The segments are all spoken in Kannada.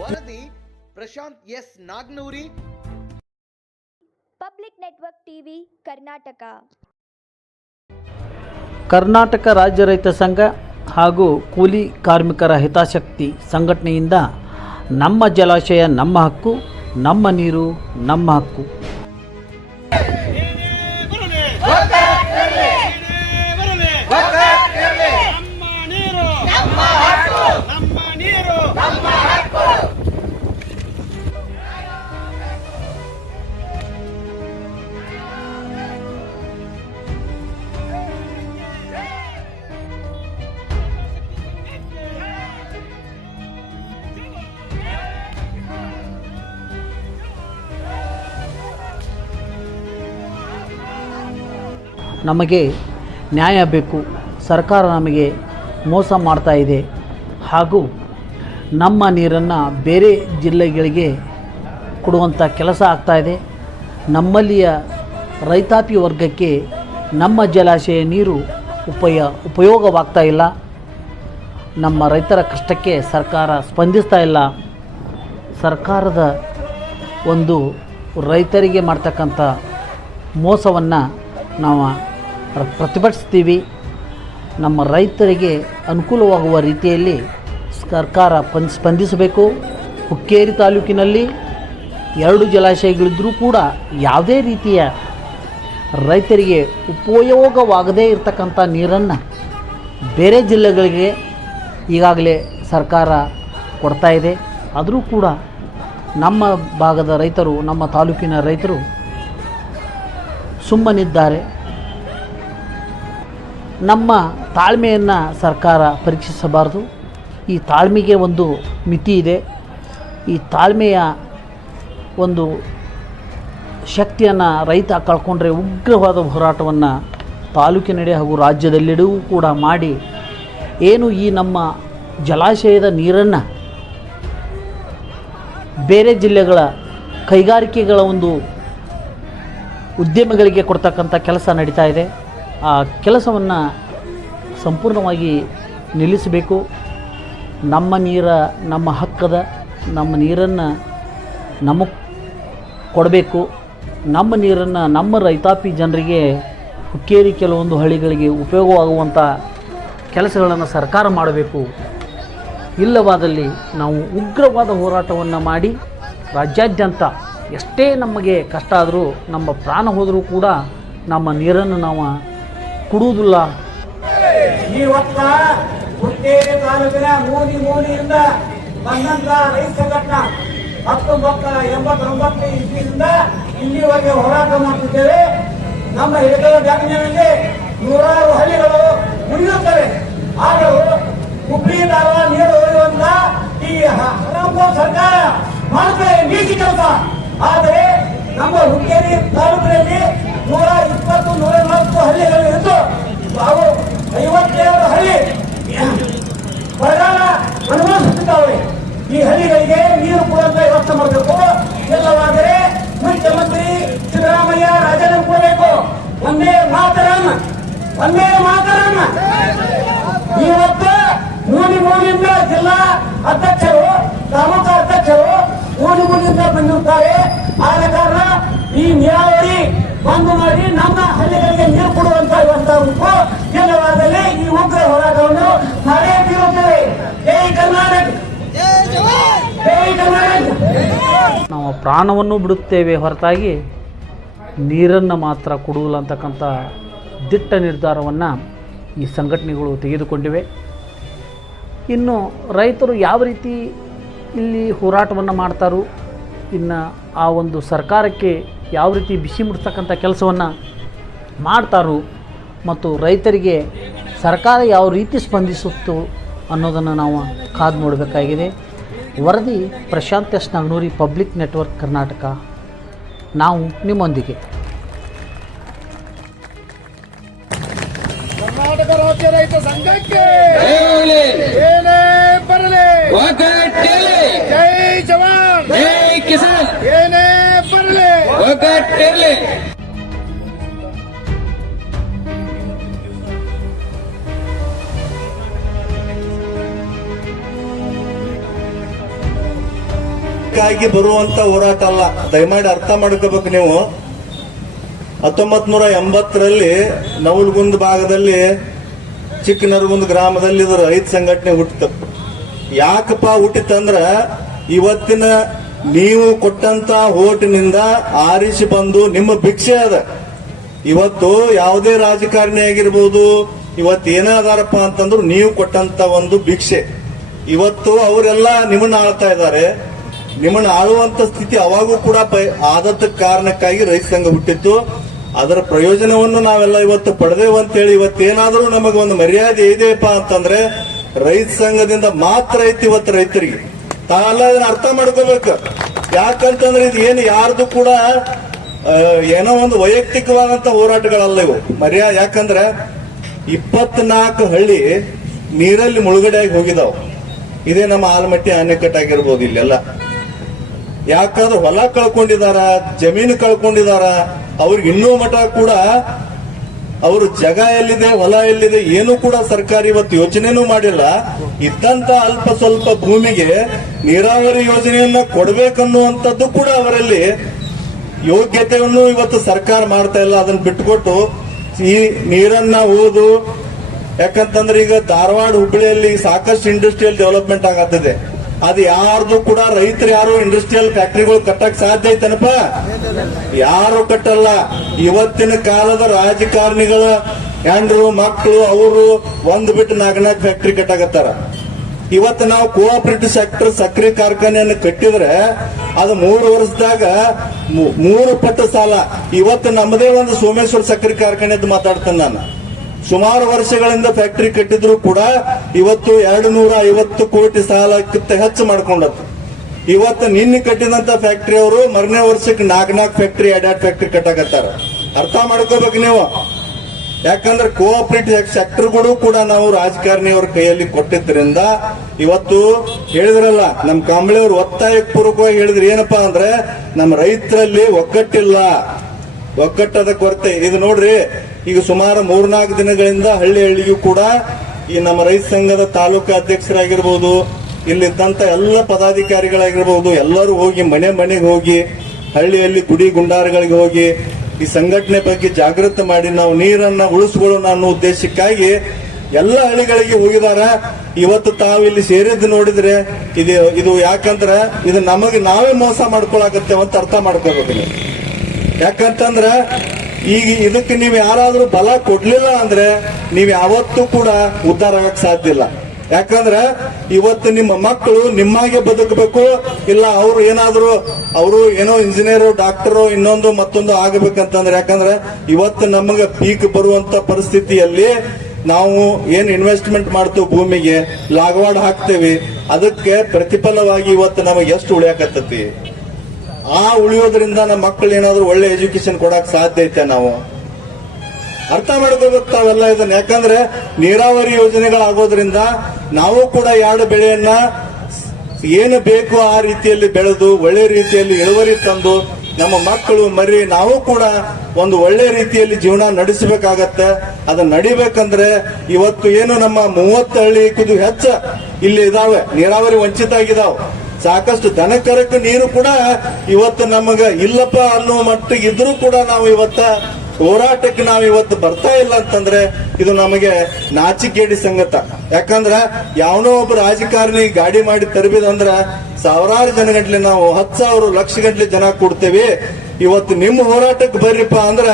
ವರದಿ Prashanth S Nagnoori. Public network TV Karnataka. Karnataka ರಾಜ್ಯ ರೈತ ಸಂಘ ಹಾಗೂ ಕೂಲಿ ಕಾರ್ಮಿಕರ ಹಿತಾಸಕ್ತಿ ಸಂಘಟನೆಯಿಂದ ನಮ್ಮ ಜಲಾಶಯ ನಮ್ಮ ಹಕ್ಕು ನಮ್ಮ ನೀರು ನಮ್ಮ ಹಕ್ಕು. ನಮಗೆ ನ್ಯಾಯ ಬೇಕು. ಸರ್ಕಾರ ನಮಗೆ ಮೋಸ ಮಾಡ್ತಾ ಇದೆ. ಹಾಗೂ ನಮ್ಮ ನೀರನ್ನು ಬೇರೆ ಜಿಲ್ಲೆಗಳಿಗೆ ಕೊಡುವಂಥ ಕೆಲಸ ಆಗ್ತಾಯಿದೆ ನಮ್ಮಲ್ಲಿಯ ರೈತಾಪಿ ವರ್ಗಕ್ಕೆ ನಮ್ಮ ಜಲಾಶಯ ನೀರು ಉಪಯ, ಉಪಯೋಗವಾಗ್ತಾ ಇಲ್ಲ. ನಮ್ಮ ರೈತರ ಕಷ್ಟಕ್ಕೆ ಸರ್ಕಾರ ಸ್ಪಂದಿಸ್ತಾ ಇಲ್ಲ. ಸರ್ಕಾರದ ಒಂದು ರೈತರಿಗೆ ಮಾಡ್ತಕ್ಕಂಥ ಮೋಸವನ್ನು ನಾವು ಪ್ರತಿಭಟಿಸ್ತೀವಿ. ನಮ್ಮ ರೈತರಿಗೆ ಅನುಕೂಲವಾಗುವ ರೀತಿಯಲ್ಲಿ ಸರ್ಕಾರ ಪನ್ ಸ್ಪಂದಿಸಬೇಕು. ಹುಕ್ಕೇರಿ ತಾಲೂಕಿನಲ್ಲಿ ಎರಡು ಜಲಾಶಯಗಳಿದ್ದರೂ ಕೂಡ ಯಾವುದೇ ರೀತಿಯ ರೈತರಿಗೆ ಉಪಯೋಗವಾಗದೇ ಇರತಕ್ಕಂಥ ನೀರನ್ನು ಬೇರೆ ಜಿಲ್ಲೆಗಳಿಗೆ ಈಗಾಗಲೇ ಸರ್ಕಾರ ಕೊಡ್ತಾ ಇದೆ. ಆದರೂ ಕೂಡ ನಮ್ಮ ಭಾಗದ ರೈತರು, ನಮ್ಮ ತಾಲೂಕಿನ ರೈತರು ಸುಮ್ಮನಿದ್ದಾರೆ. ನಮ್ಮ ತಾಳ್ಮೆಯನ್ನು ಸರ್ಕಾರ ಪರೀಕ್ಷಿಸಬಾರದು. ಈ ತಾಳ್ಮೆಗೆ ಒಂದು ಮಿತಿ ಇದೆ. ಈ ತಾಳ್ಮೆಯ ಒಂದು ಶಕ್ತಿಯನ್ನು ರೈತ ಕಳ್ಕೊಂಡ್ರೆ ಉಗ್ರವಾದ ಹೋರಾಟವನ್ನು ತಾಲೂಕಿನೆಡೆ ಹಾಗೂ ರಾಜ್ಯದೆಲ್ಲೆಡೆಯೂ ಕೂಡ ಮಾಡಿ ಏನು ಈ ನಮ್ಮ ಜಲಾಶಯದ ನೀರನ್ನು ಬೇರೆ ಜಿಲ್ಲೆಗಳ ಕೈಗಾರಿಕೆಗಳ ಒಂದು ಉದ್ಯಮಗಳಿಗೆ ಕೊಡ್ತಕ್ಕಂಥ ಕೆಲಸ ನಡೀತಾ ಇದೆ. ಆ ಕೆಲಸವನ್ನು ಸಂಪೂರ್ಣವಾಗಿ ನಿಲ್ಲಿಸಬೇಕು. ನಮ್ಮ ನೀರ ನಮ್ಮ ಹಕ್ಕದ, ನಮ್ಮ ನೀರನ್ನು ನಮಗೆ ಕೊಡಬೇಕು. ನಮ್ಮ ನೀರನ್ನು ನಮ್ಮ ರೈತಾಪಿ ಜನರಿಗೆ ಹುಕ್ಕೇರಿ ಕೆಲವೊಂದು ಹಳ್ಳಿಗಳಿಗೆ ಉಪಯೋಗವಾಗುವಂಥ ಕೆಲಸಗಳನ್ನು ಸರ್ಕಾರ ಮಾಡಬೇಕು. ಇಲ್ಲವಾದಲ್ಲಿ ನಾವು ಉಗ್ರವಾದ ಹೋರಾಟವನ್ನು ಮಾಡಿ ರಾಜ್ಯಾದ್ಯಂತ ಎಷ್ಟೇ ನಮಗೆ ಕಷ್ಟ ಆದರೂ ನಮ್ಮ ಪ್ರಾಣ ಹೋದರೂ ಕೂಡ ನಮ್ಮ ನೀರನ್ನು ನಾವು ಕುಡುವುದಿಲ್ಲ. ಇವತ್ತ ಹುಕ್ಕೇರಿ ತಾಲೂಕಿನ ಮೂನಿ ಮೂನಿಯಿಂದ ಬಂದಂತ ರೈತ ಸಂಘಟನ ಹತ್ತೊಂಬತ್ತ ಎಂಬತ್ತೊಂಬತ್ತು ಇಸ್ವಿಯಿಂದ ಇಲ್ಲಿವರೆಗೆ ಹೋರಾಟ ಮಾಡುತ್ತಿದ್ದೇವೆ. ನಮ್ಮ ಹಿಡಿದ ಜಗತ್ತಿನಲ್ಲಿ ನೂರಾರು ಹಳ್ಳಿಗಳು ಮುರಿಯುತ್ತವೆ ಆದರೂ ಹುಬ್ಳಿ ಧಾರವಾಡ ನೀರು ಒಯ್ಯುವಂತ ಈ ಹರಾಂಪುರ ಸರ್ಕಾರ ಮಾಡುತ್ತದೆ ನೀತಿ ಕೆಲಸ. ಆದರೆ ನಮ್ಮ ಹುಕ್ಕೇರಿ ತಾಲೂಕಿನಲ್ಲಿ ನೂರ ಇಪ್ಪತ್ತು ನೂರ ನಲವತ್ತು ಹಳ್ಳಿಗಳು ಇದ್ದು ಅವು ಐವತ್ತೇಳು ಹಳ್ಳಿ ಬರಗಾಲ ಅನುಭವಿಸುತ್ತಿದ್ದಾವೆ ಈ ಹಳ್ಳಿಗಳಿಗೆ ನೀರು ಕೊಡುವಂತ ವ್ಯವಸ್ಥೆ ಮಾಡಬೇಕು. ಇಲ್ಲವಾದರೆ ಮುಖ್ಯಮಂತ್ರಿ ಸಿದ್ದರಾಮಯ್ಯ ರಾಜೀನಾಮೆ ಕೊಡಬೇಕು. ಒಂದೇ ಮಾತರಂ ಒಂದೇ ಮಾತರಂ. ಇವತ್ತು ಮೂಲಿ ಮೂಲಿಯಿಂದ ಜಿಲ್ಲಾ ಅಧ್ಯಕ್ಷರು, ತಾಲೂಕಾ ಅಧ್ಯಕ್ಷರು ಮೂಲಿ ಮೂಲಿಯಿಂದ ಬಂದಿರ್ತಾರೆ ಆದ ಕಾರಣ ಈ ನೀರಾವರಿ ಬಂದ್ ಮಾಡಿ ನಮ್ಮ ಹಳ್ಳಿಗಳಿಗೆ ನೀರು ಕೊಡುವಂತ ಉಂಟು ಇಲ್ಲವಾದಲ್ಲಿ ಈ ಉಗ್ರ ಹೋರಾಟವನ್ನು ಮಾಡೇ ತೀರುತ್ತೇವೆ ಜೈ ಕರ್ನಾಟಕ! ಜೈ ಕರ್ನಾಟಕ! ನಾವು ಪ್ರಾಣವನ್ನು ಬಿಡುತ್ತೇವೆ ಹೊರತಾಗಿ ನೀರನ್ನು ಮಾತ್ರ ಕೊಡುವುದಿಲ್ಲ ಅಂತಕ್ಕಂಥ ದಿಟ್ಟ ನಿರ್ಧಾರವನ್ನು ಈ ಸಂಘಟನೆಗಳು ತೆಗೆದುಕೊಂಡಿವೆ. ಇನ್ನು ರೈತರು ಯಾವ ರೀತಿ ಇಲ್ಲಿ ಹೋರಾಟವನ್ನು ಮಾಡ್ತಾರೋ, ಇನ್ನು ಆ ಒಂದು ಸರ್ಕಾರಕ್ಕೆ ಯಾವ ರೀತಿ ಬಿಸಿ ಮುಟ್ತಕ್ಕಂಥ ಕೆಲಸವನ್ನು ಮಾಡ್ತಾರೋ ಮತ್ತು ರೈತರಿಗೆ ಸರ್ಕಾರ ಯಾವ ರೀತಿ ಸ್ಪಂದಿಸುತ್ತೋ ಅನ್ನೋದನ್ನು ನಾವು ಕಾದು ನೋಡಬೇಕಾಗಿದೆ. ವರದಿ Prashanth S Naganuri public network Karnataka. ನಾವು ನಿಮ್ಮೊಂದಿಗೆ. ಕರ್ನಾಟಕ ರಾಜ್ಯ ರೈತ ಸಂಘಕ್ಕೆ ಏನೇ ಬರಲಿ ಜೈ ಜವಾನ್ ಏನೇ ಬರಲಿ ಲಾಭಕ್ಕಾಗಿ ಬರುವಂತ ಹೋರಾಟ ಅಲ್ಲ. ದಯಮಾಡಿ ಅರ್ಥ ಮಾಡ್ಕೋಬೇಕು ನೀವು. ಹತ್ತೊಂಬತ್ ನೂರ ಎಂಬತ್ತರಲ್ಲಿ ನವಲ್ಗುಂದ್ ಭಾಗದಲ್ಲಿ ಚಿಕ್ಕನರಗುಂದ್ ಗ್ರಾಮದಲ್ಲಿ ಇದು ರೈತ ಸಂಘಟನೆ ಹುಟ್ಟಿತು. ಯಾಕಪ್ಪ ಹುಟ್ಟಿತಂದ್ರ ಇವತ್ತಿನ ನೀವು ಕೊಟ್ಟಂತ ಓಟಿನಿಂದ ಆರಿಸಿ ಬಂದು ನಿಮ್ಮ ಭಿಕ್ಷೆ ಅದ. ಇವತ್ತು ಯಾವುದೇ ರಾಜಕಾರಣಿ ಆಗಿರ್ಬೋದು, ಇವತ್ತು ಏನಾದಾರಪ್ಪ ಅಂತಂದ್ರು ನೀವು ಕೊಟ್ಟಂತ ಒಂದು ಭಿಕ್ಷೆ. ಇವತ್ತು ಅವರೆಲ್ಲ ನಿಮ್ಮನ್ನ ಆಳ್ತಾ ಇದ್ದಾರೆ. ನಿಮ್ಮನ್ನ ಆಳುವಂತ ಸ್ಥಿತಿ ಅವಾಗೂ ಕೂಡ ಆದತ್ತ ಕಾರಣಕ್ಕಾಗಿ ರೈತ ಸಂಘ ಹುಟ್ಟಿತ್ತು. ಅದರ ಪ್ರಯೋಜನವನ್ನು ನಾವೆಲ್ಲ ಇವತ್ತು ಪಡೆದೇವು ಅಂತೇಳಿ ಇವತ್ತೇನಾದರೂ ನಮಗೆ ಒಂದು ಮರ್ಯಾದೆ ಇದೆಯಪ್ಪ ಅಂತಂದ್ರೆ, ರೈತ ಸಂಘದಿಂದ ಮಾತ್ರ ಐತಿ ಇವತ್ತು ರೈತರಿಗೆ. ತಾವೆಲ್ಲ ಇದನ್ನ ಅರ್ಥ ಮಾಡ್ಕೋಬೇಕು. ಯಾಕಂತಂದ್ರೆ ಇದು ಏನು ಯಾರ್ದು ಕೂಡ ಏನೋ ಒಂದು ವೈಯಕ್ತಿಕವಾದಂತ ಹೋರಾಟಗಳಲ್ಲ ಇವು. ಮರ್ಯಾ, ಯಾಕಂದ್ರೆ ಇಪ್ಪತ್ನಾಲ್ಕು ಹಳ್ಳಿ ನೀರಲ್ಲಿ ಮುಳುಗಡೆಯಾಗಿ ಹೋಗಿದಾವ್. ಇದೇ ನಮ್ಮ ಆಲಮಟ್ಟಿ ಆನೆಕಟ್ಟಾಗಿರ್ಬೋದು ಇಲ್ಲೆಲ್ಲ. ಯಾಕಂದ್ರೆ ಹೊಲ ಕಳ್ಕೊಂಡಿದಾರ, ಜಮೀನು ಕಳ್ಕೊಂಡಿದಾರ, ಅವ್ರಿಗೆ ಇನ್ನೂ ಮಠ ಕೂಡ ಅವರು ಜಗ ಎಲ್ಲಿದೆ, ಹೊಲ ಎಲ್ಲಿದೆ, ಏನು ಕೂಡ ಸರ್ಕಾರ ಇವತ್ತು ಯೋಚನೆನೂ ಮಾಡಿಲ್ಲ. ಇದ್ದಂತ ಅಲ್ಪ ಸ್ವಲ್ಪ ಭೂಮಿಗೆ ನೀರಾವರಿ ಯೋಜನೆಯನ್ನ ಕೊಡಬೇಕನ್ನುವಂಥದ್ದು ಕೂಡ ಅವರಲ್ಲಿ ಯೋಗ್ಯತೆಯನ್ನು ಇವತ್ತು ಸರ್ಕಾರ ಮಾಡ್ತಾ ಇಲ್ಲ. ಅದನ್ನ ಬಿಟ್ಟುಕೊಟ್ಟು ಈ ನೀರನ್ನ ಓದು ಯಾಕಂತಂದ್ರೆ ಈಗ ಧಾರವಾಡ ಹುಬ್ಬಳ್ಳಿಯಲ್ಲಿ ಸಾಕಷ್ಟು ಇಂಡಸ್ಟ್ರಿಯಲ್ ಡೆವಲಪ್ಮೆಂಟ್ ಆಗತ್ತಿದೆ. ಅದು ಯಾರ್ದು ಕೂಡ ರೈತರು ಯಾರು ಇಂಡಸ್ಟ್ರಿಯಲ್ ಫ್ಯಾಕ್ಟರಿಗಳು ಕಟ್ಟಕ್ ಸಾಧ್ಯ ಐತನಪ್ಪ? ಯಾರು ಕಟ್ಟಲ್ಲ. ಇವತ್ತಿನ ಕಾಲದ ರಾಜಕಾರಣಿಗಳ, ಹೆಂಡ್ರು ಮಕ್ಕಳು ಅವರು ಒಂದ್ ಬಿಟ್ಟು ಫ್ಯಾಕ್ಟ್ರಿ ಫ್ಯಾಕ್ಟರಿ ಕಟ್ಟಾಕತ್ತಾರ. ಇವತ್ತು ನಾವು ಕೋಆಪರೇಟಿವ್ ಸೆಕ್ಟರ್ ಸಕ್ಕರೆ ಕಾರ್ಖಾನೆಯನ್ನು ಕಟ್ಟಿದ್ರೆ ಅದು ಮೂರು ವರ್ಷದಾಗ ಮೂರು ಪಟ್ಟು ಸಾಲ. ಇವತ್ತು ನಮ್ಮದೇ ಒಂದು ಸೋಮೇಶ್ವರ ಸಕ್ಕರೆ ಕಾರ್ಖಾನೆ ಮಾತಾಡ್ತೇನೆ ನಾನು. ಸುಮಾರು ವರ್ಷಗಳಿಂದ ಫ್ಯಾಕ್ಟರಿ ಕಟ್ಟಿದ್ರು ಕೂಡ ಇವತ್ತು ಎರಡು ನೂರ ಐವತ್ತು ಕೋಟಿ ಸಾಲಕ್ಕಿಂತ ಹೆಚ್ಚು ಮಾಡ್ಕೊಂಡತ್ತು ಇವತ್ತು ನಿನ್ನೆ ಕಟ್ಟಿದಂತ ಫ್ಯಾಕ್ಟ್ರಿ ಅವರು ಮರನೇ ವರ್ಷಕ್ಕೆ ನಾಲ್ಕು ನಾಲ್ಕು ಫ್ಯಾಕ್ಟರಿ ಎರಡೆರಡು ಫ್ಯಾಕ್ಟರಿ ಕಟ್ಟಾಕತ್ತಾರ. ಅರ್ಥ ಮಾಡ್ಕೋಬೇಕು ನೀವು. ಯಾಕಂದ್ರೆ ಕೋಆಪರೇಟಿವ್ ಸೆಕ್ಟರ್ಗಳು ಕೂಡ ನಾವು ರಾಜಕಾರಣಿಯವ್ರ ಕೈಯಲ್ಲಿ ಕೊಟ್ಟಿದ್ದರಿಂದ ಇವತ್ತು ಹೇಳಿದ್ರಲ್ಲ ನಮ್ಮ ಒತ್ತಾಯ ಪೂರ್ವಕವಾಗಿ ಹೇಳಿದ್ರು, ಏನಪ್ಪಾ ಅಂದ್ರೆ, ನಮ್ಮ ರೈತರಲ್ಲಿ ಒಗ್ಗಟ್ಟಿಲ್ಲ. ಒಗ್ಗಟ್ಟದ ಕೊರತೆ. ಇದು ನೋಡ್ರಿ ಈಗ ಸುಮಾರು ಮೂರ್ನಾಲ್ಕು ದಿನಗಳಿಂದ ಹಳ್ಳಿ ಹಳ್ಳಿಗೂ ಕೂಡ ಈ ನಮ್ಮ ರೈತ ಸಂಘದ ತಾಲೂಕು ಅಧ್ಯಕ್ಷರಾಗಿರ್ಬೋದು ಇಲ್ಲಿದ್ದಂಥ ಎಲ್ಲ ಪದಾಧಿಕಾರಿಗಳಾಗಿರ್ಬೋದು, ಎಲ್ಲರೂ ಹೋಗಿ ಮನೆ ಮನೆಗೆ ಹೋಗಿ, ಹಳ್ಳಿಯಲ್ಲಿ ಗುಡಿ ಗುಂಡಾರಗಳಿಗೆ ಹೋಗಿ ಈ ಸಂಘಟನೆ ಬಗ್ಗೆ ಜಾಗೃತಿ ಮಾಡಿ ನಾವು ನೀರನ್ನ ಉಳಿಸ್ಕೊಳ್ಳೋಣ ಅನ್ನೋ ಉದ್ದೇಶಕ್ಕಾಗಿ ಎಲ್ಲ ಹಳ್ಳಿಗಳಿಗೆ ಹೋಗಿದಾರ. ಇವತ್ತು ತಾವು ಇಲ್ಲಿ ಸೇರಿದ್ದು ನೋಡಿದ್ರೆ ಇದು ಇದು ಯಾಕಂದ್ರೆ ಇದು ನಮಗೆ ನಾವೇ ಮೋಸ ಮಾಡ್ಕೊಳಕತ್ತೇವೆ ಅಂತ ಅರ್ಥ ಮಾಡ್ಕೋಬೇಕು ಯಾಕಂತಂದ್ರೆ ಯಾಕಂತಂದ್ರ ಈಗ ಇದಕ್ಕೆ ನೀವು ಯಾರಾದರೂ ಬಲ ಕೊಡ್ಲಿಲ್ಲ ಅಂದ್ರೆ ನೀವು ಯಾವತ್ತೂ ಕೂಡ ಉದ್ಧಾರ ಆಗಕ್ ಸಾಧ್ಯ ಇಲ್ಲ. ಯಾಕಂದ್ರೆ ಇವತ್ತು ನಿಮ್ಮ ಮಕ್ಕಳು ನಿಮ್ಮಾಗೆ ಬದುಕಬೇಕು, ಇಲ್ಲ ಅವ್ರು ಏನಾದ್ರು ಅವರು ಏನೋ ಇಂಜಿನಿಯರ್ ಡಾಕ್ಟರು ಇನ್ನೊಂದು ಮತ್ತೊಂದು ಆಗಬೇಕಂತಂದ್ರೆ, ಯಾಕಂದ್ರೆ ಇವತ್ತು ನಮಗೆ ಪೀಕ್ ಬರುವಂತ ಪರಿಸ್ಥಿತಿಯಲ್ಲಿ ನಾವು ಏನ್ ಇನ್ವೆಸ್ಟ್ಮೆಂಟ್ ಮಾಡ್ತೇವೆ ಭೂಮಿಗೆ, ಲಾಗವಾಡ ಹಾಕ್ತೇವಿ, ಅದಕ್ಕೆ ಪ್ರತಿಫಲವಾಗಿ ಇವತ್ತು ನಮಗೆ ಎಷ್ಟು ಉಳಿಯಾಕತ್ತತಿ? ಆ ಉಳಿಯೋದ್ರಿಂದ ನಮ್ಮ ಮಕ್ಕಳು ಏನಾದ್ರು ಒಳ್ಳೆ ಎಜುಕೇಶನ್ ಕೊಡಕ್ ಸಾಧ್ಯ ಐತೆ ನಾವು. ಅರ್ಥ ಮಾಡ್ಕೋಬೇಕು ಇದನ್ನ. ಯಾಕಂದ್ರೆ ನೀರಾವರಿ ಯೋಜನೆಗಳಾಗೋದ್ರಿಂದ ನಾವು ಕೂಡ ಎರಡು ಬೆಳೆಯನ್ನ ಏನು ಬೇಕು ಆ ರೀತಿಯಲ್ಲಿ ಬೆಳೆದು, ಒಳ್ಳೆ ರೀತಿಯಲ್ಲಿ ಇಳುವರಿ ತಂದು ನಮ್ಮ ಮಕ್ಕಳು ಮರಿ ನಾವು ಕೂಡ ಒಂದು ಒಳ್ಳೆ ರೀತಿಯಲ್ಲಿ ಜೀವನ ನಡೆಸಬೇಕಾಗತ್ತೆ. ಅದನ್ನ ನಡಿಬೇಕಂದ್ರೆ ಇವತ್ತು ಏನು ನಮ್ಮ ಮೂವತ್ತು ಹಳ್ಳಿ ಕುದು ಹೆಚ್ಚ ಇಲ್ಲಿ ಇದಾವೆ. ನೀರಾವರಿ ವಂಚಿತ ಆಗಿದಾವ್ ಸಾಕಷ್ಟು ದನಕರಕ್ಕೆ ನೀರು ಕೂಡ ಇವತ್ತು ನಮಗ ಇಲ್ಲಪ್ಪ ಅನ್ನೋ ಮಟ್ಟಿಗೆ ಇದ್ರೂ ಕೂಡ ನಾವು ಇವತ್ತ ಹೋರಾಟಕ್ಕೆ ನಾವು ಇವತ್ತು ಬರ್ತಾ ಇಲ್ಲ ಅಂತಂದ್ರೆ ಇದು ನಮಗೆ ನಾಚಿಕೇಡಿ ಸಂಗತ. ಯಾಕಂದ್ರ ಯಾವನೋ ಒಬ್ಬ ರಾಜಕಾರಣಿ ಗಾಡಿ ಮಾಡಿ ತರಬಿದಂದ್ರ ಸಾವಿರಾರು ಜನಗಟ್ಲೆ ನಾವು ಹತ್ತು ಸಾವಿರ ಲಕ್ಷ ಗಂಟ್ಲೆ ಜನ ಕೊಡ್ತೇವೆ. ಇವತ್ತು ನಿಮ್ಮ ಹೋರಾಟಕ್ಕೆ ಬರ್ರಿಪ್ಪ ಅಂದ್ರ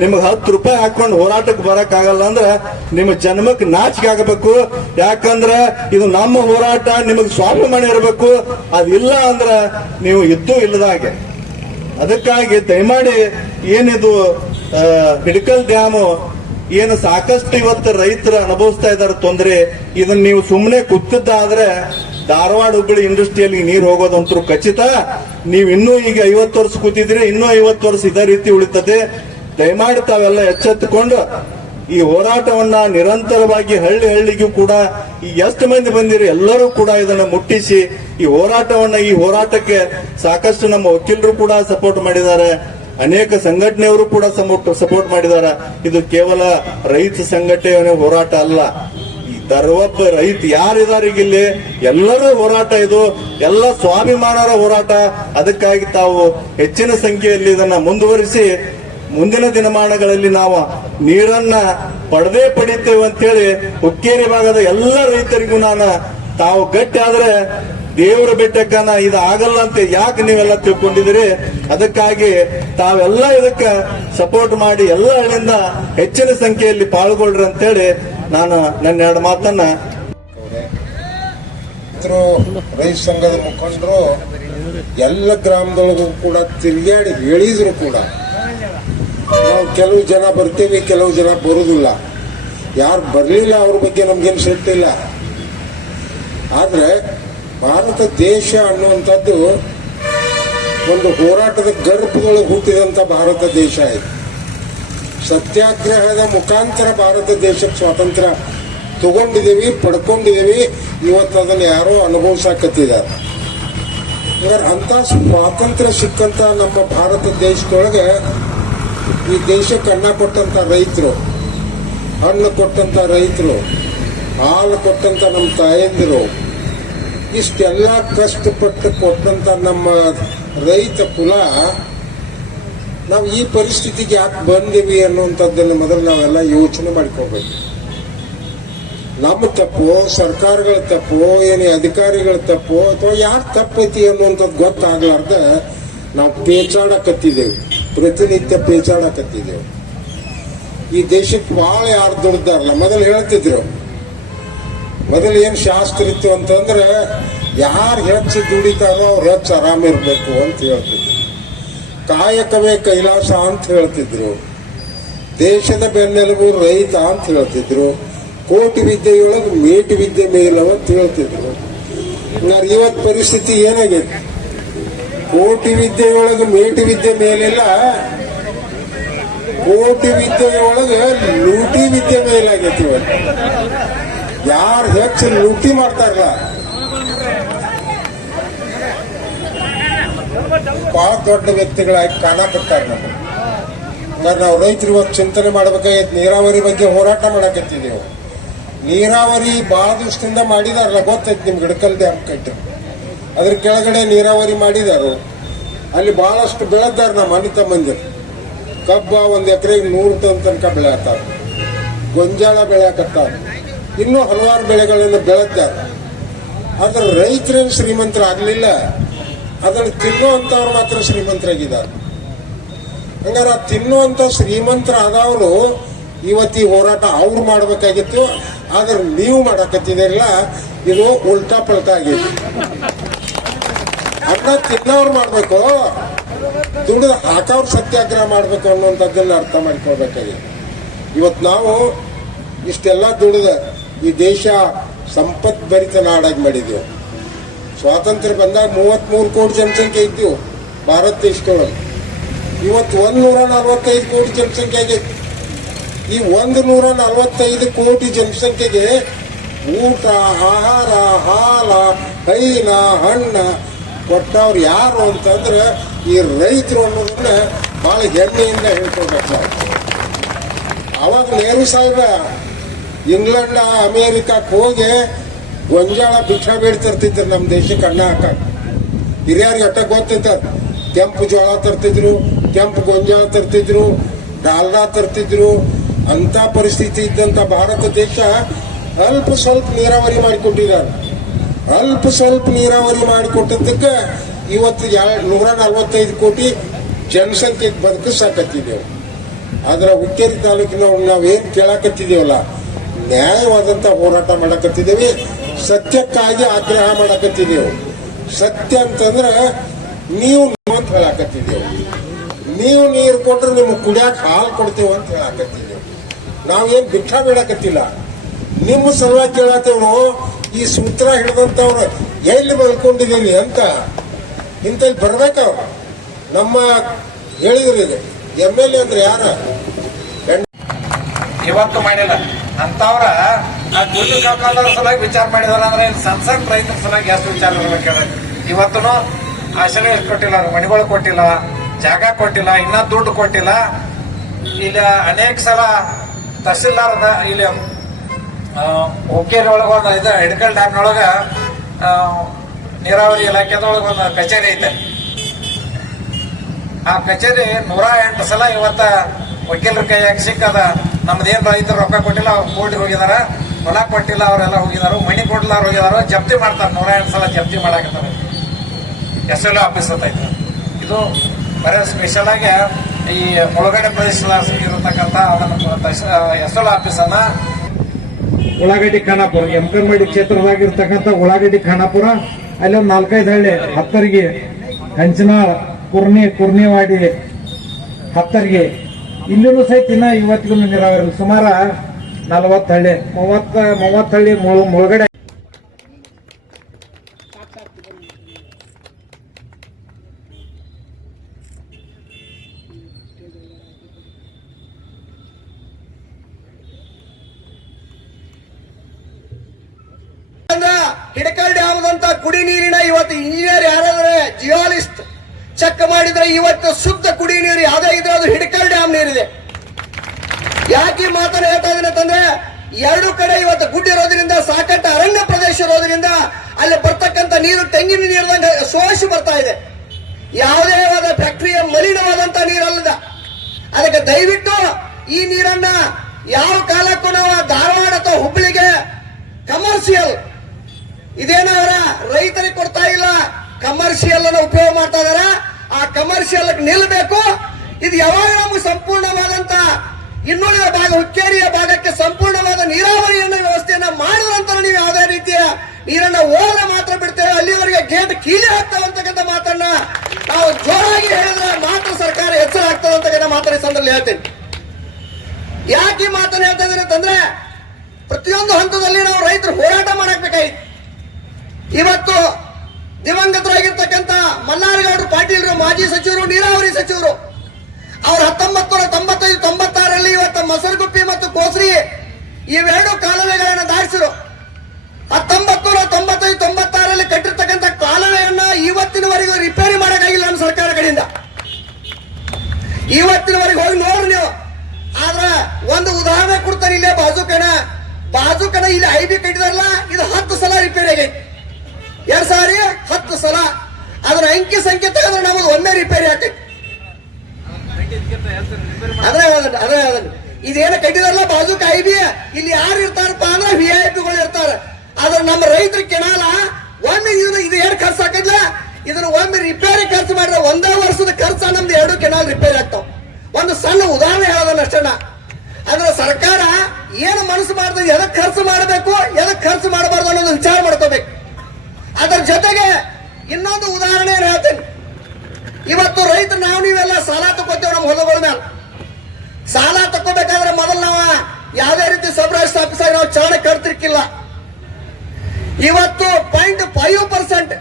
ನಿಮ್ಗೆ ಹತ್ತು ರೂಪಾಯಿ ಹಾಕೊಂಡು ಹೋರಾಟಕ್ಕೆ ಬರಕ್ ಆಗಲ್ಲ ಅಂದ್ರ ನಿಮ್ಮ ಜನ್ಮಕ್ಕೆ ನಾಚಿಕೆ ಆಗಬೇಕು. ಯಾಕಂದ್ರ ಇದು ನಮ್ಮ ಹೋರಾಟ, ನಿಮಗೆ ಸ್ವಾಭಿಮಾನ ಇರಬೇಕು. ಅದಿಲ್ಲ ಅಂದ್ರ ನೀವು ಇದ್ದೂ ಇಲ್ಲದಾಗೆ ಅದಕ್ಕಾಗಿ ದಯಮಾಡಿ ಏನಿದು ಹಿಡಕಲ್ ಡ್ಯಾಮು ಏನು ಸಾಕಷ್ಟು ಇವತ್ತು ರೈತರು ಅನುಭವಿಸ್ತಾ ಇದ್ದಾರೆ ತೊಂದರೆ. ಇದನ್ನ ನೀವು ಸುಮ್ಮನೆ ಕೂತಿದ್ದಾದ್ರೆ ಧಾರವಾಡ ಹುಬ್ಬಳ್ಳಿ ಇಂಡಸ್ಟ್ರಿಯಲ್ಲಿ ನೀರು ಹೋಗೋದಂತರೂ ಖಚಿತ. ನೀವು ಇನ್ನೂ ಈಗ ಐವತ್ತು ವರ್ಷ ಕೂತಿದ್ರೆ ಇನ್ನೂ ಐವತ್ತು ವರ್ಷ ಇದೇ ರೀತಿ ಉಳಿತದೆ. ದಯಮಾಡಿ ತಾವೆಲ್ಲ ಎಚ್ಚೆತ್ತುಕೊಂಡು ಈ ಹೋರಾಟವನ್ನ ನಿರಂತರವಾಗಿ ಹಳ್ಳಿ ಹಳ್ಳಿಗೂ ಕೂಡ ಈ ಎಷ್ಟು ಮಂದಿ ಬಂದಿರಿ ಎಲ್ಲರೂ ಕೂಡ ಇದನ್ನ ಮುಟ್ಟಿಸಿ ಈ ಹೋರಾಟವನ್ನ, ಈ ಹೋರಾಟಕ್ಕೆ ಸಾಕಷ್ಟು ನಮ್ಮ ವಕೀಲರು ಕೂಡ ಸಪೋರ್ಟ್ ಮಾಡಿದ್ದಾರೆ. ಅನೇಕ ಸಂಘಟನೆಯವರು ಕೂಡ ಸಪೋರ್ಟ್ ಮಾಡಿದ್ದಾರೆ ಇದು ಕೇವಲ ರೈತ ಸಂಘಟನೆ ಹೋರಾಟ ಅಲ್ಲ. ದರ್ವೊಬ್ಬ ರೈತ ಯಾರಿದಾರ ಈಗ ಇಲ್ಲಿ? ಎಲ್ಲರ ಹೋರಾಟ ಇದು. ಎಲ್ಲ ಸ್ವಾಭಿಮಾನರ ಹೋರಾಟ. ಅದಕ್ಕಾಗಿ ತಾವು ಹೆಚ್ಚಿನ ಸಂಖ್ಯೆಯಲ್ಲಿ ಇದನ್ನ ಮುಂದುವರಿಸಿ, ಮುಂದಿನ ದಿನಮಾನಗಳಲ್ಲಿ ನಾವು ನೀರನ್ನ ಪಡೆದೇ ಪಡಿತೇವೆ ಅಂತೇಳಿ, ಹುಕ್ಕೇರಿ ಭಾಗದ ಎಲ್ಲ ರೈತರಿಗೂ ನಾನು ತಾವು ಗಟ್ಟಿ ಆದ್ರೆ ದೇವರ ಬೆಟ್ಟಕ್ಕನ ಇದು ಆಗಲ್ಲ ಅಂತ ಯಾಕೆ ನೀವೆಲ್ಲ ತಿಳ್ಕೊಂಡಿದ್ದೀರಿ? ಅದಕ್ಕಾಗಿ ತಾವೆಲ್ಲ ಇದಕ್ಕೆ ಸಪೋರ್ಟ್ ಮಾಡಿ ಎಲ್ಲ ಹಳ್ಳಿಯಿಂದ ಹೆಚ್ಚಿನ ಸಂಖ್ಯೆಯಲ್ಲಿ ಪಾಲ್ಗೊಳ್ರಿ ಅಂತೇಳಿ ನಾನು ನನ್ನ ಎರಡು ಮಾತನ್ನ ರೈತ ಸಂಘದ ಮುಖಂಡರು ಎಲ್ಲ ಗ್ರಾಮದೊಳಗೂ ಕೂಡ ತಿರುಗಾಡಿ ಹೇಳಿದ್ರು ಕೂಡ. ನಾವು ಕೆಲವು ಜನ ಬರ್ತೀವಿ, ಕೆಲವು ಜನ ಬರುದಿಲ್ಲ. ಯಾರು ಬರಲಿಲ್ಲ ಅವ್ರ ಬಗ್ಗೆ ನಮ್ಗೇನು ಸಿಟ್ಟಿಲ್ಲ. ಆದ್ರೆ ಭಾರತ ದೇಶ ಅನ್ನುವಂಥದ್ದು ಒಂದು ಹೋರಾಟದ ಗರ್ಭದೊಳಗೆ ಹುಟ್ಟಿದಂಥ ಭಾರತ ದೇಶ ಇದೆ. ಸತ್ಯಾಗ್ರಹದ ಮುಖಾಂತರ ಭಾರತ ದೇಶಕ್ಕೆ ಸ್ವಾತಂತ್ರ್ಯ ತಗೊಂಡಿದ್ದೀವಿ, ಪಡ್ಕೊಂಡಿದ್ದೀವಿ. ಇವತ್ತು ಅದನ್ನು ಯಾರೋ ಅನುಭವಿಸಾಕತ್ತಿದ್ದಾರೆ. ಹಂಗಾರೆ ಅಂತ ಸ್ವಾತಂತ್ರ್ಯ ಸಿಕ್ಕಂತ ನಮ್ಮ ಭಾರತ ದೇಶದೊಳಗೆ ಈ ದೇಶಕ್ಕೆ ಅನ್ನ ಕೊಟ್ಟಂತ ರೈತರು, ಹಣ್ಣು ಕೊಟ್ಟಂತ ರೈತರು, ಹಾಲು ಕೊಟ್ಟಂತ ನಮ್ಮ ತಾಯಂದಿರು ಇಷ್ಟೆಲ್ಲ ಕಷ್ಟಪಟ್ಟು ಕೊಟ್ಟಂತ ನಮ್ಮ ರೈತ ಕುಲ, ನಾವು ಈ ಪರಿಸ್ಥಿತಿಗೆ ಯಾಕೆ ಬಂದಿವಿ ಅನ್ನುವಂಥದ್ದನ್ನು ಮೊದಲು ನಾವೆಲ್ಲ ಯೋಚನೆ ಮಾಡ್ಕೋಬೇಕು ನಮ್ಮ ತಪ್ಪು, ಸರ್ಕಾರಗಳ ತಪ್ಪು, ಏನೇ ಅಧಿಕಾರಿಗಳ ತಪ್ಪು, ಅಥವಾ ಯಾರು ತಪ್ಪೈತಿ ಅನ್ನುವಂಥದ್ದು ಗೊತ್ತಾಗ್ಲಾರ್ದ ನಾವು ಪೇಚಾಡಕತ್ತಿದ್ದೇವೆ. ಪ್ರತಿನಿತ್ಯ ಪೇಚಾಡಕತ್ತಿದ್ದೇವೆ. ಈ ದೇಶಕ್ಕೆ ಭಾಳ ಯಾರು ದುಡ್ದಾರಲ್ಲ, ಮೊದಲು ಹೇಳ್ತಿದ್ರು. ಮೊದಲು ಏನು ಶಾಸ್ತ್ರ ಇತ್ತು ಅಂತಂದ್ರೆ, ಯಾರು ಹೆಚ್ಚು ದುಡಿತಾರೋ ಅವ್ರು ಹೆಚ್ಚು ಆರಾಮಿರ್ಬೇಕು ಅಂತ ಹೇಳ್ತಿದ್ರು. ಕಾಯಕವೇ ಕೈಲಾಸ ಅಂತ ಹೇಳ್ತಿದ್ರು. ದೇಶದ ಬೆನ್ನೆಲುಬು ರೈತ ಅಂತ ಹೇಳ್ತಿದ್ರು. ಕೋಟಿ ವಿದ್ಯೆಯೊಳಗೆ ಮೇಟಿ ವಿದ್ಯೆ ಮೇಲವ ಅಂತ ಹೇಳ್ತಿದ್ರು. ನಾನು ಇವತ್ತು ಪರಿಸ್ಥಿತಿ ಏನಾಗೈತಿ? ಕೋಟಿ ವಿದ್ಯೆಯೊಳಗೆ ಮೇಟಿ ವಿದ್ಯೆ ಮೇಲಿಲ್ಲ, ಕೋಟಿ ವಿದ್ಯೆಯೊಳಗೆ ಲೂಟಿ ವಿದ್ಯೆ ಮೇಲಾಗೈತಿ ಇವತ್ತು. ಯಾರು ಹೆಚ್ಚು ಲೂಟಿ ಮಾಡ್ತಾರಲ್ಲ? ಬಹಳ ದೊಡ್ಡ ವ್ಯಕ್ತಿಗಳಾಗಿ ಕಾಣಕತ್ತಾರೆ ನಮಗೆ. ಹಂಗಾರೆ ನಾವು ರೈತರು ಚಿಂತನೆ ಮಾಡ್ಬೇಕಾಗೈತೆ ನೀರಾವರಿ ಬಗ್ಗೆ ಹೋರಾಟ ಮಾಡಕತ್ತಿದ್ದೇವೆ ನೀರಾವರಿ ಬಹಳ ದಿವಸದಿಂದ ಮಾಡಿದಾರಲ್ಲ, ಗೊತ್ತೈತೆ ನಿಮ್ಗೆ ಹಿಡ್ಕಲ್ ಡ್ಯಾಮ್ ಕಟ್ಟಿ ಅದ್ರ ಕೆಳಗಡೆ ನೀರಾವರಿ ಮಾಡಿದಾರು. ಅಲ್ಲಿ ಬಹಳಷ್ಟು ಬೆಳೆದಾರ ನಮ್ಮ ಅನಿತ ಮಂದಿರ್. ಕಬ್ಬ ಒಂದು ಎಕರೆಗೆ ನೂರು ಟನ್ ತನಕ ಬೆಳೆಯತ್ತಾರ. ಗೊಂಜಾಳ ಬೆಳೆಯಕತ್ತಾರ. ಇನ್ನೂ ಹಲವಾರು ಬೆಳೆಗಳನ್ನು ಬೆಳೆದಾರ ಆದ್ರೆ ರೈತರೇನು ಶ್ರೀಮಂತರಾಗಲಿಲ್ಲ. ಅದನ್ನು ತಿನ್ನುವಂಥವ್ರು ಮಾತ್ರ ಶ್ರೀಮಂತರಾಗಿದ್ದಾರೆ. ಹಂಗಾರೆ ಆ ತಿನ್ನುವಂಥ ಶ್ರೀಮಂತರಾದವರು ಇವತ್ತು ಈ ಹೋರಾಟ ಅವ್ರು ಮಾಡಬೇಕಾಗಿತ್ತು, ಆದ್ರೆ ನೀವು ಮಾಡಕತ್ತಿದಿರಲ್ಲ ಇದು ಉಲ್ಟಾ ಪಲ್ಟ ಆಗಿದೆ ಅನ್ನ ತಿನ್ನೋರು ಮಾಡಬೇಕು, ದುಡಿದು ಹಾಕೋರು ಸತ್ಯಾಗ್ರಹ ಮಾಡಬೇಕು ಅನ್ನುವಂಥದ್ದನ್ನ ಅರ್ಥ ಮಾಡ್ಕೊಳ್ಬೇಕಾಗಿದೆ. ಇವತ್ತು ನಾವು ಇಷ್ಟೆಲ್ಲ ದುಡಿದ ಈ ದೇಶ ಸಂಪತ್ ಭರಿತ ನಾಡಾಗಿ ಮಾಡಿದೆವು ಸ್ವಾತಂತ್ರ್ಯ ಬಂದಾಗ ಮೂವತ್ಮೂರು ಕೋಟಿ ಜನಸಂಖ್ಯೆ ಇದ್ದೀವಿ ಭಾರತ ದೇಶದೊಳಗೆ. ಇವತ್ತು ಒಂದು ನೂರ ನಲವತ್ತೈದು ಕೋಟಿ ಜನಸಂಖ್ಯೆ ಆಗೈತಿ ಈ ಒಂದು ನೂರ ನಲವತ್ತೈದು ಕೋಟಿ ಜನಸಂಖ್ಯೆಗೆ ಊಟ, ಆಹಾರ, ಹಾಲ, ಹೈನ ಹಣ್ಣ ಕೊಟ್ಟವ್ರು ಯಾರು ಅಂತಂದ್ರೆ ಈ ರೈತರು ಅನ್ನೋದನ್ನ ಬಹಳ ಹೆಮ್ಮೆಯಿಂದ ಹೇಳ್ಕೊಳ್ಬೇಕು ಅವಾಗ ನೆಹರು ಸಾಹೇಬ ಇಂಗ್ಲೆಂಡ್ ಅಮೇರಿಕಕ್ಕೆ ಹೋಗಿ ಗೊಂಜಾಳ ಭಿಕ್ಷ ಬೇಡಿ ತರ್ತಿದ್ರು ನಮ್ಮ ದೇಶಕ್ಕೆ ಅಣ್ಣ ಹಾಕ ಹಿರಿಯರಿಗೆ ಅಟ್ಟ ಗೊತ್ತಿತ್ತ ಕೆಂಪು ಜೋಳ ತರ್ತಿದ್ರು, ಕೆಂಪು ಗೊಂಜಾಳ ತರ್ತಿದ್ರು, ಡಾಲ್ಡಾ ತರ್ತಿದ್ರು. ಅಂತ ಪರಿಸ್ಥಿತಿ ಇದ್ದಂತ ಭಾರತ ದೇಶ ಅಲ್ಪ ಸ್ವಲ್ಪ ನೀರಾವರಿ ಮಾಡಿಕೊಟ್ಟಿದ್ದಾರೆ. ಅಲ್ಪ ಸ್ವಲ್ಪ ನೀರಾವರಿ ಮಾಡಿಕೊಟ್ಟದಕ್ಕೆ ಇವತ್ತು ನೂರ ನಲ್ವತ್ತೈದು ಕೋಟಿ ಜನಸಂಖ್ಯೆಗೆ ಬದುಕಿಸಾಕತ್ತಿದ್ದೇವೆ ಆದ್ರೆ ಹುಕ್ಕೇರಿ ತಾಲೂಕಿನವ್ರು ನಾವೇನು ಕೇಳಕತ್ತಿದೇವಲ್ಲ ನ್ಯಾಯವಾದಂತ ಹೋರಾಟ ಮಾಡಕತ್ತಿದ್ದೀವಿ. ಸತ್ಯಕ್ಕಾಗಿ ಆಗ್ರಹ ಮಾಡಕತ್ತಿದ್ದೀವಿ. ಸತ್ಯ ಅಂತಂದ್ರೆ ನೀವು ಅಂತ ಹೇಳಾಕತ್ತಿದ್ದೀವಿ. ನೀವು ನೀರು ಕೊಟ್ರೆ ನಿಮ್ಗೆ ಕುಡಿಯಾಕ ಹಾಲು ಕೊಡ್ತೇವೆ ಅಂತ ಹೇಳಾಕತ್ತಿದ್ದೀವಿ. ನಾವೇನು ಭಿಕ್ಷಾ ಬೇಡಕತ್ತಿಲ್ಲ. ನಿಮ್ಮ ಸಲುವಾಗಿ ಕೇಳತ್ತೇವು ಈ ಸೂತ್ರ ಹಿಡಿದಂಥವ್ರು ಎಲ್ಲಿ ಬಳ್ಕೊಂಡಿದ್ದೀವಿ ಅಂತ ಇಂಥಲ್ಲಿ ಬರ್ಬೇಕವ್ರು. ನಮ್ಮ ಹೇಳಿದ್ರಿ ಎಂ ಎಲ್ ಎ ಅಂದ್ರೆ ಯಾರ? ಇವತ್ತು ಮಾಡಿಲ್ಲ. ಅಂತವ್ರ ಆ ದುಡ್ಡು ಕಳ್ಕೊಂಡವ್ರ ಸಲುವಾಗಿ ವಿಚಾರ ಮಾಡಿದಾರ ಅಂದ್ರೆ ಸಣ್ಣ ಸಣ್ಣ ರೈತರ ಸಲುವಾಗಿ ಎಷ್ಟು ವಿಚಾರ ಇವತ್ತು ಇವತ್ತುನು ಆಶ್ರಯ ಕೊಟ್ಟಿಲ್ಲ ಮನೆಗಳು ಕೊಟ್ಟಿಲ್ಲ ಜಾಗ ಕೊಟ್ಟಿಲ್ಲ ಇನ್ನ ದುಡ್ಡು ಕೊಟ್ಟಿಲ್ಲ. ಇಲ್ಲ ಅನೇಕ ಸಲ ತಹಸೀಲ್ದಾರದ ಇಲ್ಲಿ ಓಕೆರೆ ಒಳಗ ಒಂದು ಇದು ಹಿಡ್ಕಲ್ ಡ್ಯಾಮ್ನೊಳಗ ಆ, ನೀರಾವರಿ ಇಲಾಖೆದೊಳಗ ಒಂದು ಕಚೇರಿ ಐತೆ. ಆ ಕಚೇರಿ ನೂರ ಎಂಟು ಸಲ ಇವತ್ತ ವಕೀಲರ ಕೈಯಾಗ ಸಿಕ್ಕದ. ನಮ್ದೇನ್ ರೈತರು ರೊಕ್ಕ ಕೊಟ್ಟಿಲ್ಲ ಕೋಟಿ ಹೋಗಿದಾರ, ಹೊಲ ಕೊಟ್ಟಿಲ್ಲ, ಅವರೆಲ್ಲ ಹೋಗಿದಾರು, ಮಣಿ ಕೊಡ್ಲಾರ ಹೋಗಿದಾರು, ಜಪ್ತಿ ಮಾಡ್ತಾರೆ ನೂರ ಎಂಟು ಸಲ ಜಪ್ತಿ ಮಾಡಾಕತ್ತಾರ. ಎಸ್ ಎಲ್ ಆಫೀಸ್ ಅಂತ ಐತೆ ಇದು ಬರೀ ಸ್ಪೆಷಲ್ ಆಗಿ ಈ ಮುಳುಗಡೆ ಪ್ರದೇಶದ ಇರತಕ್ಕಂತ ಅದನ್ನ ಎಸ್ ಎಲ್ ಆಫೀಸ್ ಅನ್ನ ಉಳ್ಳಾಗಡ್ಡಿ ಖಾನಾಪುರ ಕ್ಷೇತ್ರದಾಗ ಕ್ಷೇತ್ರದಾಗಿರ್ತಕ್ಕಂಥ ಉಳ್ಳಾಗಡ್ಡಿ ಖಾನಾಪುರ, ಅಲ್ಲಿ ಒಂದು ನಾಲ್ಕೈದು ಹಳ್ಳಿ, ಹತ್ತರಿಗೆ ಹಂಚನಾಳ್ ಕುರ್ನಿ, ಕುರ್ನಿವಾಡಿ, ಹತ್ತರಿಗೆ. ಇಲ್ಲಿನೂ ಸಹಿತ ಇನ್ನ ಇವತ್ತಿಗೂ ನೀರಾವರಿ ಸುಮಾರು ನಲವತ್ತು ಹಳ್ಳಿ ಮೂವತ್ತ ಮೂವತ್ತು ಹಳ್ಳಿ ಮುಳು- ಮುಳುಗಡೆ. ಚೆಕ್ ಮಾಡಿದ್ರೆ ಇವತ್ತು ಶುದ್ಧ ಕುಡಿ ನೀರು, ಯಾವ್ದೇ ಇದ್ರೆ ಅದು ಹಿಡಕಲ್ ಡ್ಯಾಮ್ ನೀರಿದೆ. ಯಾಕೆ ಮಾತನ್ನ ಹೇಳ್ತಾ ಇದ್ದೀನಿ ಅಂತಂದ್ರೆ, ಎರಡು ಕಡೆ ಇವತ್ತು ಗುಡ್ಡ ಇರೋದ್ರಿಂದ, ಸಾಕಷ್ಟು ಅರಣ್ಯ ಪ್ರದೇಶ ಇರೋದ್ರಿಂದ ಅಲ್ಲಿ ಬರ್ತಕ್ಕಂಥ ನೀರು, ತೆಂಗಿನ ನೀರ್ದಂಗ ಸೋಸಿ ಬರ್ತಾ ಇದೆ. ಯಾವುದೇ ಆದ ಫ್ಯಾಕ್ಟ್ರಿಯ ಮಲಿನವಾದಂತ ನೀರಲ್ಲದ. ಅದಕ್ಕೆ ದಯವಿಟ್ಟು ಈ ನೀರನ್ನ ಯಾವ ಕಾಲಕ್ಕೂ ನಾವು ಧಾರವಾಡ ಅಥವಾ ಹುಬ್ಬಳ್ಳಿಗೆ ಕಮರ್ಷಿಯಲ್ ಇದೇನವರ ರೈತರಿಗೆ ಕೊಡ್ತಾ ಇಲ್ಲ ಕಮರ್ಷಿಯಲ್ ಅನ್ನ ಉಪಯೋಗ ಮಾಡ್ತಾ ಇದಾರ? ಆ ಕಮರ್ಷಿಯಲ್ ನಿಲ್ಲಬೇಕು ಇದು ಯಾವಾಗ ನಮಗೆ ಸಂಪೂರ್ಣವಾದಂತ ಇನ್ನುಳಿದ ಭಾಗ, ಹುಕ್ಕೇರಿಯ ಭಾಗಕ್ಕೆ ಸಂಪೂರ್ಣವಾದ ನೀರಾವರಿಯನ್ನು ವ್ಯವಸ್ಥೆಯನ್ನ ಮಾಡಿದ್ರಂತ ನೀವು ಯಾವುದೇ ರೀತಿಯ ನೀರನ್ನ ಹೋದ್ರೆ ಮಾತ್ರ ಬಿಡ್ತೇವೆ ಅಲ್ಲಿವರೆಗೆ ಗೇಟ್ ಕೀಲಿ ಆಗ್ತಾವಂತಕ್ಕಂಥ ಮಾತನ್ನ ನಾವು ಜೋರಾಗಿ ಹೇಳಿದ್ರೆ ಮಾತ್ರ ಸರ್ಕಾರ ಎಚ್ಚರ ಆಗ್ತದಂತಕ್ಕಂಥ ಮಾತನ್ನ ಈ ಸಂದರ್ಭದಲ್ಲಿ ಹೇಳ್ತೀನಿ. ಯಾಕೆ ಈ ಮಾತನ್ನ ಹೇಳ್ತಾ ಇದ್ದಾರೆ ಅಂತಂದ್ರೆ, ಪ್ರತಿಯೊಂದು ಹಂತದಲ್ಲಿ ನಾವು ರೈತರು ಹೋರಾಟ ಮಾಡಬೇಕಾಗಿತ್ತು ಇವತ್ತು ದಿವಂಗತರಾಗಿರ್ತಕ್ಕಂಥ ಮಲ್ಲಾರಗೌಡರು ಪಾಟೀಲ್ರು ಮಾಜಿ ಸಚಿವರು, ನೀರಾವರಿ ಸಚಿವರು. ಅವರು ಹತ್ತೊಂಬತ್ತು ತೊಂಬತ್ತೈದು, ತೊಂಬತ್ತಾರರಲ್ಲಿ ಇವತ್ತು ಮೊಸರುಗುಪ್ಪಿ ಮತ್ತು ಕೋಸ್ರಿ ಇವೆರಡು ಕಾಲುವೆಗಳನ್ನು ದಾಟಿಸಿರು. ಹತ್ತೊಂಬತ್ತು ತೊಂಬತ್ತೈದು, ತೊಂಬತ್ತಾರರಲ್ಲಿ ಕಟ್ಟಿರ್ತಕ್ಕಂಥ ಕಾಲುವೆಯನ್ನ ಇವತ್ತಿನವರೆಗೂ ರಿಪೇರಿ ಮಾಡೋಕ್ಕಾಗಿಲ್ಲ ನಮ್ಮ ಸರ್ಕಾರ ಕಡೆಯಿಂದ. ಇವತ್ತಿನವರೆಗೆ ಹೋಗಿ ನೋಡ್ರಿ ನೀವು. ಆದ್ರ ಒಂದು ಉದಾಹರಣೆ ಕೊಡ್ತಾರೆ ಇಲ್ಲೇ ಬಾಜುಕಣ ಬಾಜುಕಣ ಇಲ್ಲಿ ಐ ಬಿ ಕಟ್ಟಿದಾರಲ್ಲ, ಇದು ಹತ್ತು ಸಲ ರಿಪೇರಿ ಆಗೈತಿ. ಎರಡ್ ಸಾರಿ, ಹತ್ತು ಸಲ. ಅದರ ಅಂಕಿ ಸಂಖ್ಯೆ ತೆಗೆದ್ರೆ ನಮಗೆ ಒಮ್ಮೆ ರಿಪೇರಿ ಆಕೈತಿ ಅದೇ ಅದನ್ನ ಅದೇ ಅದನ್ನ ಇದೇನ ಕಟ್ಟಿದಾರಲ್ಲ ಬಾಜು ಕೈ ಬಿ ಇಲ್ಲಿ ಯಾರು ಇರ್ತಾರಪ್ಪ ಅಂದ್ರೆ ವಿ ಐ ಪಿಗಳು ಇರ್ತಾರೆ. ಆದ್ರೆ ನಮ್ಮ ರೈತರ ಕೆಣಾಲ ಒಮ್ಮೆ ಇದನ್ನ ಇದು ಏನು ಖರ್ಚು ಹಾಕಿದ್ಲ, ಇದನ್ನ ಒಮ್ಮೆ ರಿಪೇರಿ ಖರ್ಚು ಮಾಡಿದ್ರೆ ಒಂದೇ ವರ್ಷದ ಖರ್ಚು ನಮ್ದು ಎರಡು ಕೆನಾಲ್ ರಿಪೇರಿ ಆಗ್ತಾವ. ಒಂದು ಸಣ್ಣ ಉದಾಹರಣೆ ಹೇಳೋದನ್ನ ಅಷ್ಟನ್ನ ಅಂದ್ರೆ ಸರ್ಕಾರ ಏನು ಮನಸ್ಸು ಮಾಡ್ತದೆ ಎದಕ್ಕೆ ಖರ್ಚು ಮಾಡಬೇಕು, ಎದಕ್ ಖರ್ಚು ಮಾಡಬಾರ್ದು ಅನ್ನೋದು ವಿಚಾರ ಮಾಡ್ಕೋಬೇಕು. ಅದರ ಜೊತೆಗೆ ಇನ್ನೊಂದು ಉದಾಹರಣೆ ಹೇಳ್ತೀನಿ? ಇವತ್ತು ರೈತರು ನಾವು ನೀವೆಲ್ಲ ಸಾಲ ತಗೋತೇವೆ ನಮ್ಮ ಹೊಲಗಳ ಮೇಲೆ ಸಾಲ ತಗೋಬೇಕಾದ್ರೆ ಮೊದಲು ನಾವು ಯಾವುದೇ ರೀತಿ ಸಬ್ರಾಜ್ ಸ್ಥಾಪಿಸಿ ನಾವು ಚಾಣ ಕಟ್ತಿರ್ಕಿಲ್ಲ. ಇವತ್ತು ಪಾಯಿಂಟ್ ಫೈವ್ ಪರ್ಸೆಂಟ್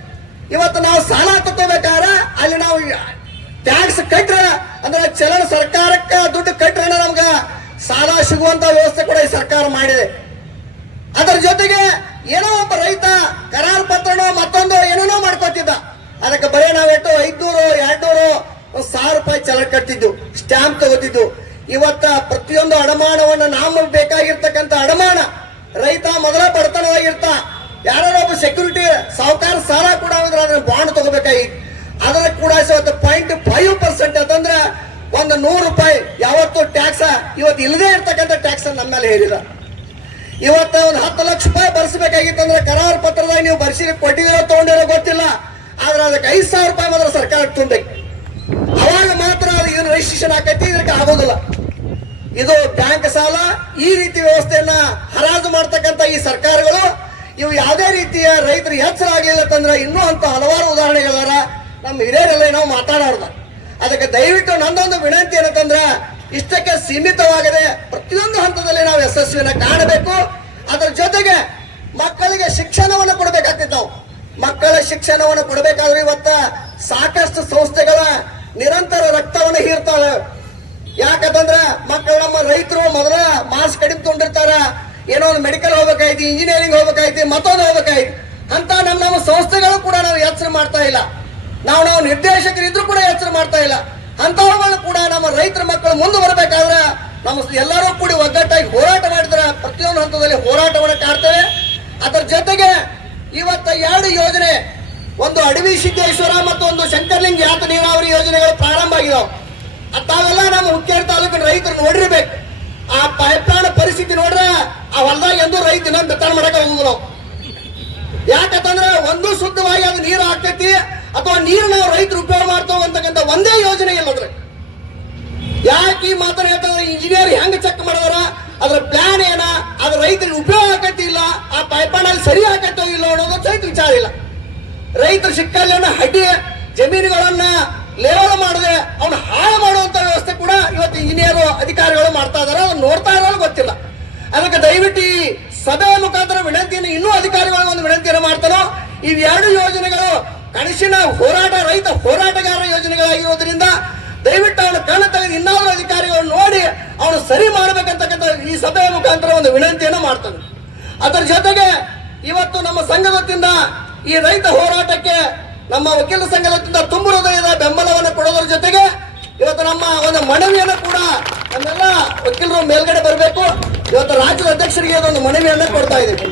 ಇವತ್ತು ನಾವು ಸಾಲ ತಗೋಬೇಕಾದ್ರೆ ಅಲ್ಲಿ ನಾವು ಟ್ಯಾಕ್ಸ್ ಕಟ್ಟರೆ ಅಂದ್ರೆ ಚಲನ ಸರ್ಕಾರಕ್ಕೆ ದುಡ್ಡು ಕಟ್ಟರೆ ನಮ್ಗೆ ಸಾಲ ಸಿಗುವಂತ ವ್ಯವಸ್ಥೆ ಕೂಡ ಈ ಸರ್ಕಾರ ಮಾಡಿದೆ. ಅದರ ಜೊತೆಗೆ ಏನೋ ಒಬ್ಬ ರೈತ ಕರಾರು ಪತ್ರನೋ ಮತ್ತೊಂದು ಏನೇನೋ ಮಾಡ್ಕೊತಿದ್ದ. ಅದಕ್ಕೆ ಬರೀ ನಾವೆಟ್ಟು ಐದ್ನೂರು, ಎರಡ್ನೂರು ಸಾವಿರ ರೂಪಾಯಿ ಚಲ ಕಟ್ಟಿದ್ದು ಸ್ಟ್ಯಾಂಪ್ ತಗೋತಿದ್ದು. ಇವತ್ತ ಪ್ರತಿಯೊಂದು ಅಡಮಾನವನ್ನ ನಮಗೆ ಬೇಕಾಗಿರ್ತಕ್ಕಂಥ ಅಡಮಾನ ರೈತ ಮೊದಲ ಬಡತನವಾಗಿರ್ತ. ಯಾರೋ ಒಬ್ಬ ಸೆಕ್ಯೂರಿಟಿ ಸಾಹುಕಾರ ಸಾಲ ಕೂಡ ಅದನ್ನ ಬಾಂಡ್ ತಗೋಬೇಕಾಗಿ. ಅದರ ಕೂಡ ಪಾಯಿಂಟ್ ಫೈವ್ ಪರ್ಸೆಂಟ್ ಅಂತಂದ್ರೆ ಒಂದು ನೂರು ರೂಪಾಯಿ ಯಾವತ್ತು ಟ್ಯಾಕ್ಸ್ ಇವತ್ತು ಇಲ್ಲದೆ ಇರ್ತಕ್ಕಂಥ ಟ್ಯಾಕ್ಸ್ ನಮ್ಮ ಮೇಲೆ ಹೇರಿಲ್ಲ. ಇವತ್ತ ಒಂದು ಹತ್ತು ಲಕ್ಷ ಕರಾರ ಪತ್ರದಾಗ ನೀವು ಬರ್ಸಿ ಕೊಟ್ಟಿದಿರೋ ತಗೊಂಡಿರೋ ಗೊತ್ತಿಲ್ಲ. ಆದ್ರೆ ಅದಕ್ಕೆ ಐದು ಸಾವಿರ ರೂಪಾಯಿ ಮಾತ್ರ ಸರ್ಕಾರ ತುಂಬಬೇಕು ಅವಾಗ ಮಾತ್ರ ಇದನ್ನ ರಿಜಿಸ್ಟ್ರೇಷನ್ ಆಕೈತಿ? ಇದಕ್ಕೆ ಆಗೋದಿಲ್ಲ. ಇದು ಬ್ಯಾಂಕ್ ಸಾಲ, ಈ ರೀತಿ ವ್ಯವಸ್ಥೆಯನ್ನ ಹರಾಜು ಮಾಡ್ತಕ್ಕಂಥ ಈ ಸರ್ಕಾರಗಳು, ಇವು ಯಾವುದೇ ರೀತಿಯ ರೈತರು ಎಚ್ಚರ ಆಗಲಿಲ್ಲ ತಂದ್ರೆ ಇನ್ನೂ ಅಂತ ಹಲವಾರು ಉದಾಹರಣೆಗಳಾರ ನಮ್ಮ ಹಿರಿಯರೆಲ್ಲ ನಾವು ಮಾತಾಡೋದ. ಅದಕ್ಕೆ ದಯವಿಟ್ಟು ನನ್ನೊಂದು ವಿನಂತಿ ಏನಂತಂದ್ರೆ, ಇಷ್ಟಕ್ಕೆ ಸೀಮಿತವಾಗದೆ ಪ್ರತಿಯೊಂದು ಹಂತದಲ್ಲಿ ನಾವು ಯಶಸ್ವಿಯನ್ನು ಕಾಣಬೇಕು. ಅದರ ಜೊತೆಗೆ ಮಕ್ಕಳಿಗೆ ಶಿಕ್ಷಣವನ್ನು ಕೊಡಬೇಕಾಗ್ತಿತ್ತು ನಾವು ಮಕ್ಕಳ ಶಿಕ್ಷಣವನ್ನು ಕೊಡಬೇಕಾದ್ರೆ ಇವತ್ತ ಸಾಕಷ್ಟು ಸಂಸ್ಥೆಗಳ ನಿರಂತರ ರಕ್ತವನ್ನು ಹೀರ್ತಾವೆ. ಯಾಕಂತಂದ್ರ ಮಕ್ಕಳು ನಮ್ಮ ರೈತರು ಮೊದಲ ಮಾರ್ಕ್ಸ್ ಕಡಿಮೆ ತೊಗೊಂಡಿರ್ತಾರ ಏನೋ ಒಂದು ಮೆಡಿಕಲ್ ಹೋಗ್ಬೇಕಾಯ್ತು, ಇಂಜಿನಿಯರಿಂಗ್ ಹೋಗ್ಬೇಕಾಯ್ತು, ಮತ್ತೊಂದು ಹೋಗ್ಬೇಕಾಯ್ತು. ಅಂತ ನಮ್ಮ ನಮ್ಮ ಸಂಸ್ಥೆಗಳು ಕೂಡ ನಾವು ಎಚ್ಚರ ಮಾಡ್ತಾ ಇಲ್ಲ. ನಾವು ನಾವು ನಿರ್ದೇಶಕರಿದ್ರು ಕೂಡ ಎಚ್ಚರ ಮಾಡ್ತಾ ಇಲ್ಲ. ಅಂತವುಗಳು ಕೂಡ ನಮ್ಮ ರೈತರ ಮಕ್ಕಳು ಮುಂದೆ ಬರಬೇಕಾದ್ರೆ ನಮ್ಮ ಎಲ್ಲರೂ ಕೂಡಿ ಒಗ್ಗಟ್ಟಾಗಿ ಹೋರಾಟ ಮಾಡಿದ್ರೆ ಪ್ರತಿಯೊಂದು ಹಂತದಲ್ಲಿ ಹೋರಾಟವನ್ನು ಕಾಡ್ತೇವೆ. ಅದರ ಜೊತೆಗೆ ಇವತ್ತ ಎರಡು ಯೋಜನೆ, ಒಂದು ಅಡವಿ ಸಿದ್ದೇಶ್ವರ ಮತ್ತು ಒಂದು ಶಂಕರ್ಲಿಂಗ್ ಯಾತ ನೀರಾವರಿ ಯೋಜನೆಗಳು ಪ್ರಾರಂಭ ಆಗಿದಾವೆ. ತಾವೆಲ್ಲ ನಮ್ಮ ಹುಕ್ಕೇರಿ ತಾಲೂಕಿನ ರೈತರು ನೋಡಿರ್ಬೇಕು. ಆ ಪೈಪ್ಲೈನ್ ಪರಿಸ್ಥಿತಿ ನೋಡ್ರೆ ಆ ಹೊಲದಾಗ ಎಂದೂ ರೈತ ಇನ್ನೊಂದು ಬೆತ್ತನ ಮಾಡಕ್ಕೆ ಹೋಗುದು ಯಾಕಂತಂದ್ರೆ ಒಂದು ಶುದ್ಧವಾಗಿ ಅದು ನೀರು ಹಾಕ್ತೈತಿ ಅಥವಾ ನೀರು ನಾವು ರೈತರು ಉಪಯೋಗ ಮಾಡ್ತೇವೆ ಅಂತಕ್ಕಂಥ ಒಂದೇ ಯೋಜನೆ ಇಲ್ಲ ಅದ್ರ ಯಾಕೆ ಈ ಮಾತನ್ನ ಹೇಳ್ತಾರೆ ಇಂಜಿನಿಯರ್ ಹೆಂಗ್ ಚೆಕ್ ಮಾಡಿದಾರ? ಅದ್ರ ಪ್ಲಾನ್ ಏನ? ಅದ್ರ ರೈತರಿಗೆ ಉಪಯೋಗ ಆಕತಿ ಇಲ್ಲ, ಆ ಪೈಪಾನ್ ಅಲ್ಲಿ ಸರಿ ಆಕತ್ತೋ ಇಲ್ಲ ಅನ್ನೋದು ಸಹಿತ ವಿಚಾರ ಇಲ್ಲ. ರೈತರು ಸಿಕ್ಕಲ್ಲನ್ನ ಹಡ್ಡಿ, ಜಮೀನುಗಳನ್ನ ಲೇವಲ್ ಮಾಡದೆ, ಅವ್ನು ಹಾಳು ಮಾಡುವಂತ ವ್ಯವಸ್ಥೆ ಕೂಡ ಇವತ್ತು ಇಂಜಿನಿಯರ್ ಅಧಿಕಾರಿಗಳು ಮಾಡ್ತಾ ಇದಾರೆ ಅದನ್ನ ನೋಡ್ತಾ ಇರೋದು ಗೊತ್ತಿಲ್ಲ. ಅದಕ್ಕೆ ದಯವಿಟ್ಟು ಈ ಸಭೆಯ ಮುಖಾಂತರ ವಿನಂತಿಯನ್ನು ಇನ್ನೂ ಅಧಿಕಾರಿಗಳ ಒಂದು ವಿನಂತಿಯನ್ನು ಮಾಡ್ತಾರೋ, ಈ ಎರಡು ಯೋಜನೆಗಳು ಕನಸಿನ ಹೋರಾಟ, ರೈತ ಹೋರಾಟಗಾರ ಯೋಜನೆಗಳಾಗಿರೋದ್ರಿಂದ ದಯವಿಟ್ಟು ಅವನ ಕಣ್ಣು ತೆಗೆದು ಇನ್ನಾದರೂ ಅಧಿಕಾರಿಗಳು ಅವನು ಸರಿ ಮಾಡಬೇಕಂತಕ್ಕಂಥ ಈ ಸಭೆಯ ಮುಖಾಂತರ ಒಂದು ವಿನಂತಿಯನ್ನು ಮಾಡ್ತಾನೆ. ಅದರ ಜೊತೆಗೆ ಇವತ್ತು ನಮ್ಮ ಸಂಘದತ್ತಿಂದ ಈ ರೈತ ಹೋರಾಟಕ್ಕೆ ನಮ್ಮ ವಕೀಲ ಸಂಘದತ್ತಿಂದ ತುಂಬ ಹೃದಯದ ಬೆಂಬಲವನ್ನು ಕೊಡೋದ್ರ ಜೊತೆಗೆ ಇವತ್ತು ನಮ್ಮ ಒಂದು ಮನವಿಯನ್ನು ಕೂಡ ನಮ್ಮೆಲ್ಲ ವಕೀಲರು ಮೇಲ್ಗಡೆ ಬರಬೇಕು. ಇವತ್ತು ರಾಜ್ಯದ ಅಧ್ಯಕ್ಷರಿಗೆ ಒಂದು ಮನವಿಯನ್ನು ಕೊಡ್ತಾ ಇದ್ದೀವಿ.